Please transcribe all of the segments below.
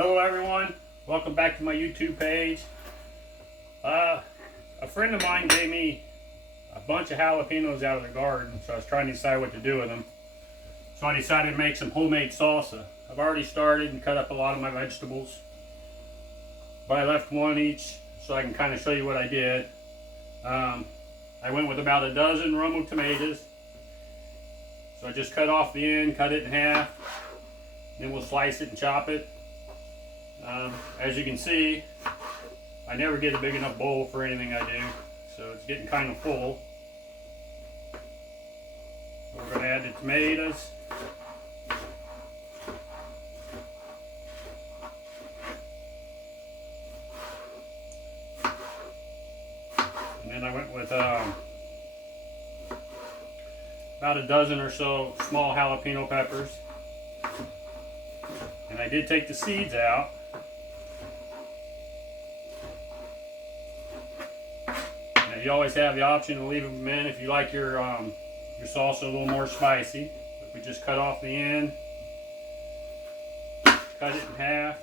Hello everyone, welcome back to my YouTube page. A friend of mine gave me a bunch of jalapenos out of the garden, so I was trying to decide what to do with them. So I decided to make some homemade salsa. I've already started and cut up a lot of my vegetables, but I left one each so I can kind of show you what I did. I went with about a dozen Roma tomatoes. So I just cut off the end, cut it in half, then we'll slice it and chop it. As you can see, I never get a big enough bowl for anything I do, so it's getting kind of full. So we're going to add the tomatoes. And then I went with about a dozen or so small jalapeno peppers. And I did take the seeds out. Now you always have the option to leave them in if you like your salsa a little more spicy. But we just cut off the end, cut it in half,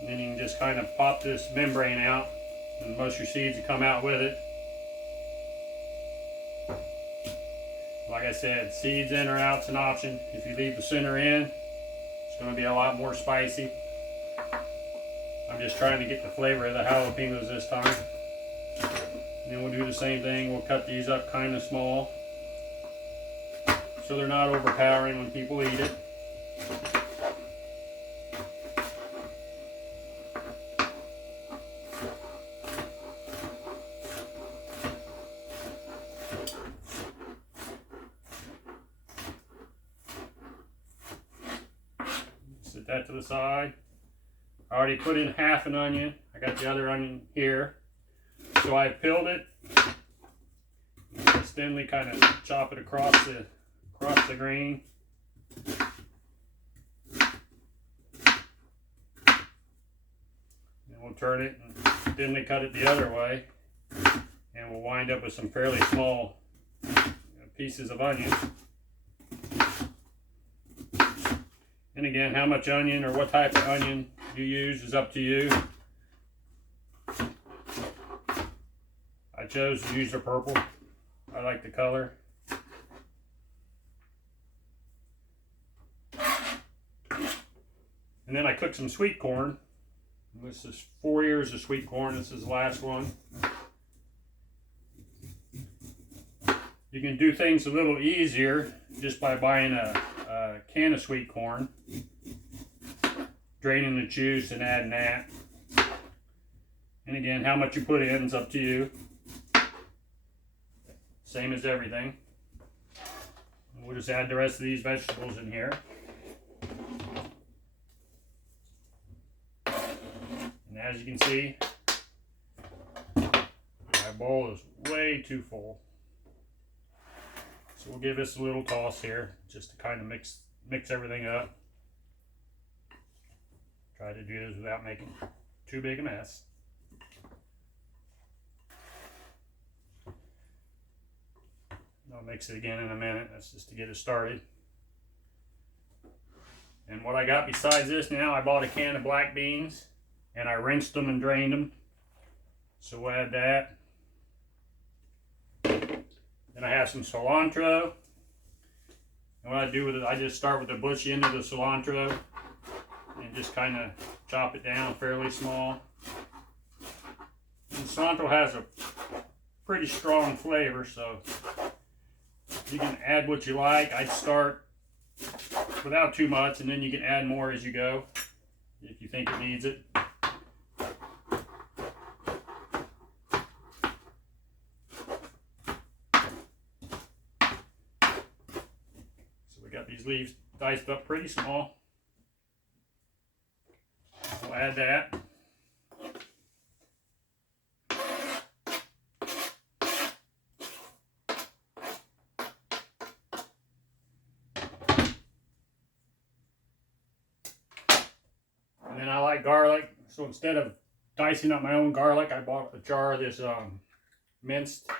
and then you can just kind of pop this membrane out, and most of your seeds will come out with it. Like I said, seeds in or out's an option. If you leave the center in, it's going to be a lot more spicy. I'm just trying to get the flavor of the jalapenos this time. And then we'll do the same thing. We'll cut these up kind of small, so they're not overpowering when people eat it. Set that to the side. I already put in half an onion. I got the other onion here. So I peeled it. Just thinly kind of chop it across the grain. And we'll turn it and thinly cut it the other way. And we'll wind up with some fairly small pieces of onion. And again, how much onion or what type of onion you use is up to you. I chose to use the purple. I like the color. And then I cooked some sweet corn. This is 4 ears of sweet corn. This is the last one. You can do things a little easier just by buying a can of sweet corn, draining the juice and adding that. And again, how much you put in is up to you. Same as everything. We'll just add the rest of these vegetables in here. And as you can see, my bowl is way too full. So we'll give this a little toss here, just to kind of mix everything up. Try to do this without making too big a mess. I'll mix it again in a minute. That's just to get it started. And what I got besides this now, I bought a can of black beans and I rinsed them and drained them. So we'll add that. Then I have some cilantro. And what I do with it, I just start with the bushy end of the cilantro and just kind of chop it down fairly small. And cilantro has a pretty strong flavor, so you can add what you like. I'd start without too much, and then you can add more as you go if you think it needs it. So we got these leaves diced up pretty small. We'll add that. And then I like garlic, so instead of dicing up my own garlic, I bought a jar of this minced,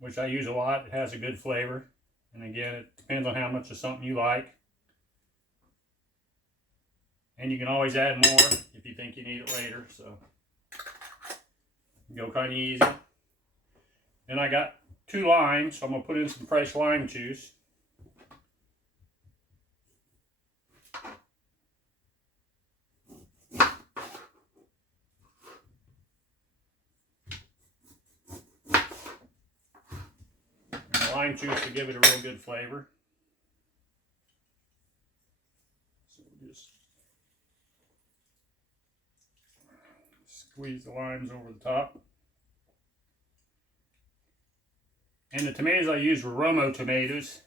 which I use a lot. It has a good flavor. And again, it depends on how much of something you like. And you can always add more if you think you need it later. So go kind of easy. Then I got 2 limes, so I'm going to put in some fresh lime juice. Lime juice to give it a real good flavor. So we'll just squeeze the limes over the top. And the tomatoes I used were Roma tomatoes.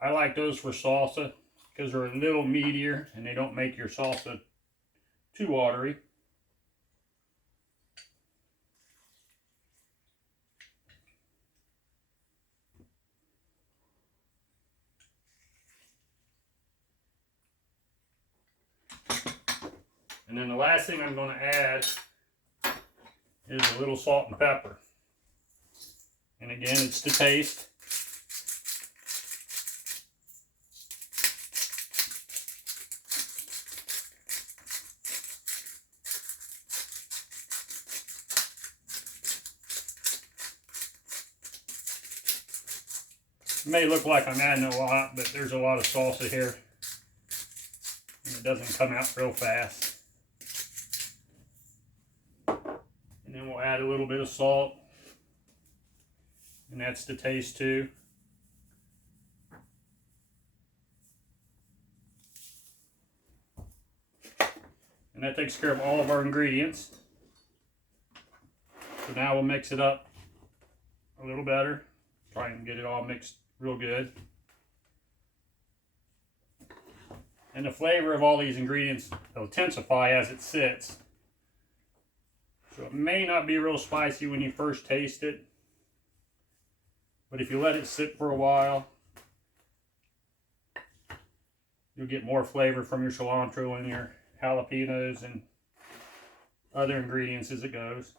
I like those for salsa because they're a little meatier and they don't make your salsa too watery. And then the last thing I'm going to add is a little salt and pepper. And again, it's to taste. It may look like I'm adding a lot, but there's a lot of salsa here. And it doesn't come out real fast. And then we'll add a little bit of salt. And that's to taste too. And that takes care of all of our ingredients. So now we'll mix it up a little better. Try and get it all mixed real good. And the flavor of all these ingredients will intensify as it sits. So it may not be real spicy when you first taste it. But if you let it sit for a while, you'll get more flavor from your cilantro and your jalapenos and other ingredients as it goes.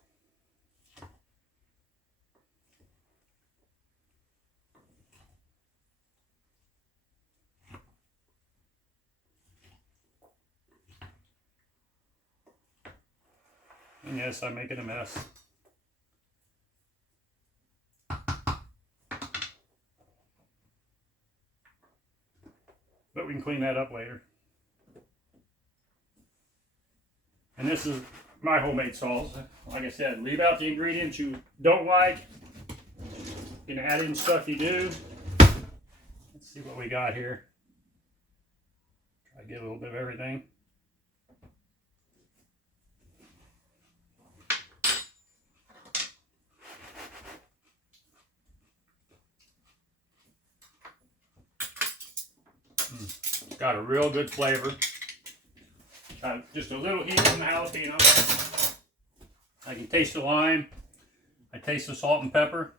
And yes, I'm making a mess. But we can clean that up later. And this is my homemade salsa. Like I said, leave out the ingredients you don't like. You can add in stuff you do. Let's see what we got here. Try to get a little bit of everything. Got a real good flavor. Just a little heat on the jalapeno. I can taste the lime. I taste the salt and pepper.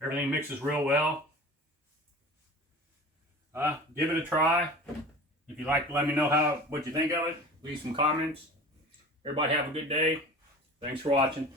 Everything mixes real well. Give it a try. If you like, let me know what you think of it. Leave some comments. Everybody have a good day. Thanks for watching.